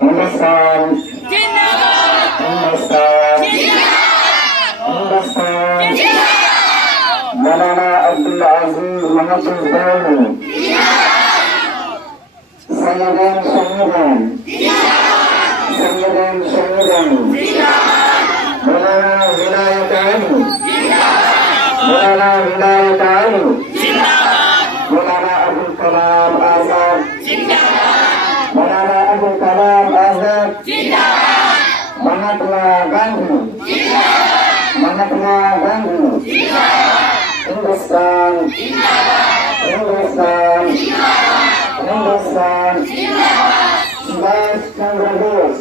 हिंदुस्तान हिंदुस्तान हिंदुस्तान मौलाना अब्दुल अजीज महफूज दानी सैयदन शहीदन सैयदन शहीदन मौलाना विलायत अली मौलाना विलायत अली मौलाना अबुल कलाम आजाद मौलाना अबुल कलाम आजाद महात्मा गांधी महात्मा गांधी हिंदुस्तान हिंदुस्तान हिंदुस्तान सुभाष चंद्र बोस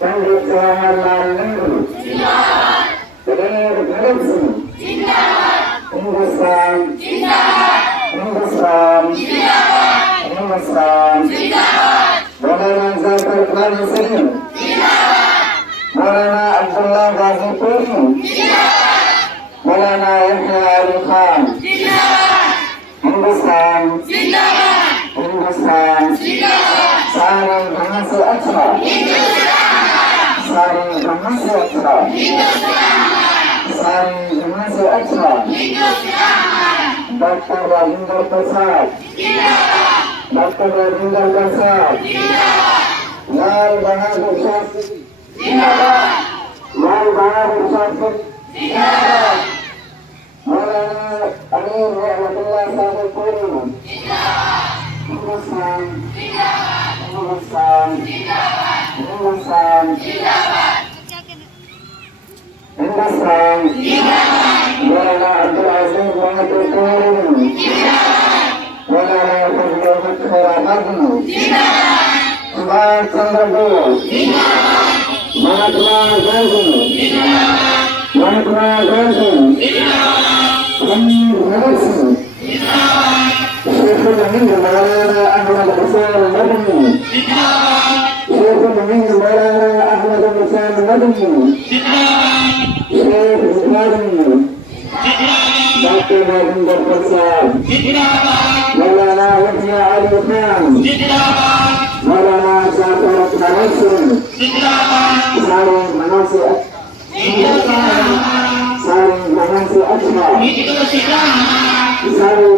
पंडित जवाहरलाल नेहरू भगत सिंह हिंदुस्तान हिंदुस्तान हिंदुस्तान मौलाना जाफर खान सलीम मौलाना अब्दुल्ला गाजीपुरी मौलाना यहया अली खान हिंदुस्तान हिंदुस्तान सारे जहां से अच्छा सारे जहां से अच्छा सारे जहां से अच्छा डॉक्टर राजेंद्र प्रसाद डॉक्टर राजेंद्र प्रसाद लाल बहादुर शास्त्री लाल बहादुर शास्त्री मौलाना अमीर रहमतुल्लाह साहब पूरी हिंदुस्तान हिंदुस्तान हिंदुस्तान हिंदुस्तान मौलाना अब्दुल अजीज महफूज दानी मौलाना फजल खैराबादी सुभाष चंद्र बोस महात्मा गांधी महात्मा गांधी भगत सिंह शेखुल हिंद मौलाना अहमद हुसैन मदनी शेखुल हिंद मौलाना अहमद हुसैन मदनी शेख इब्राहिम डॉक्टर राजेंद्र प्रसाद मौलाना यहया अली खान मौलाना जाफर खान सिंह सारे जहां से सारे जहां से अच्छा सारे